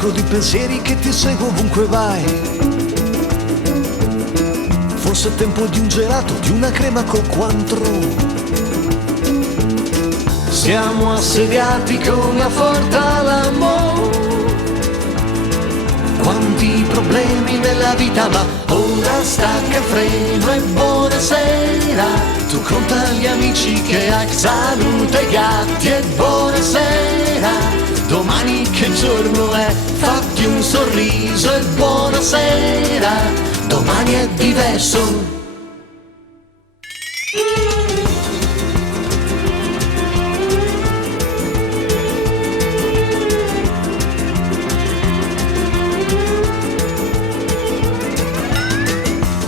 circo di pensieri che ti segue ovunque vai. Forse è tempo di un gelato, di una crema col Cointreau. Siamo assediati come a Forta l'amore. Quanti problemi nella vita, ma ora stacca il freno e buonasera. Tu conta gli amici che hai, salute gatti e buonasera. Domani che giorno è? Fatti un sorriso e buonasera. Domani è diverso.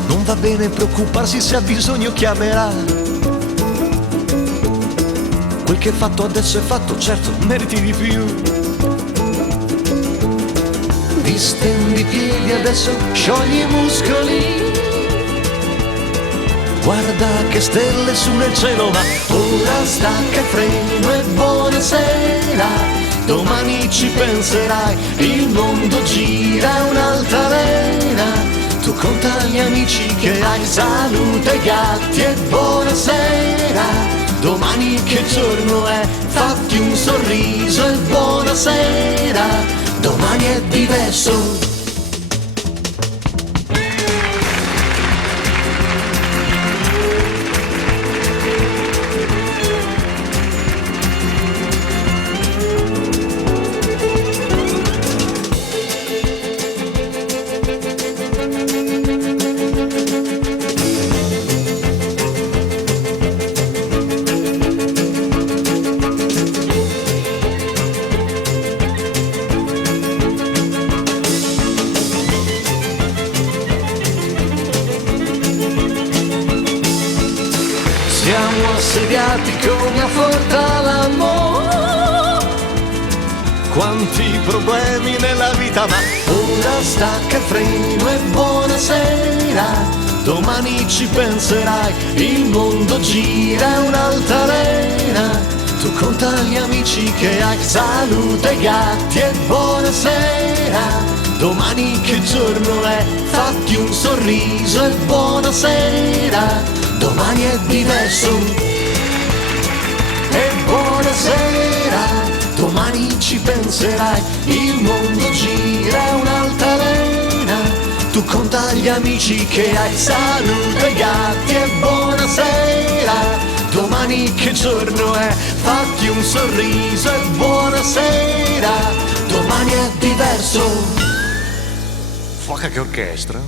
Non va bene preoccuparsi, se ha bisogno chiamerà. Quel che è fatto adesso è fatto, certo meriti di più. Distendi i piedi adesso, sciogli i muscoli. Guarda che stelle su nel cielo, ma ora stacca il freno e buonasera. Domani ci penserai, il mondo gira un'altalena. Tu conta gli amici che hai, salute gatti e buonasera. Domani che giorno è? Fatti un sorriso e buonasera. Domani è diverso. Siamo assediati come a Forta l'amore. Quanti problemi nella vita, ma ora stacca il freno e buonasera. Domani ci penserai, il mondo gira un'altalena. Tu conta gli amici che hai, salute gatti e buonasera. Domani che giorno è? Fatti un sorriso e buonasera. Domani è diverso e buonasera. Domani ci penserai, il mondo gira un'altalena. Tu conta gli amici che hai, salute gatti e buonasera. Domani che giorno è? Fatti un sorriso e buonasera. Domani è diverso. Fuoca che orchestra.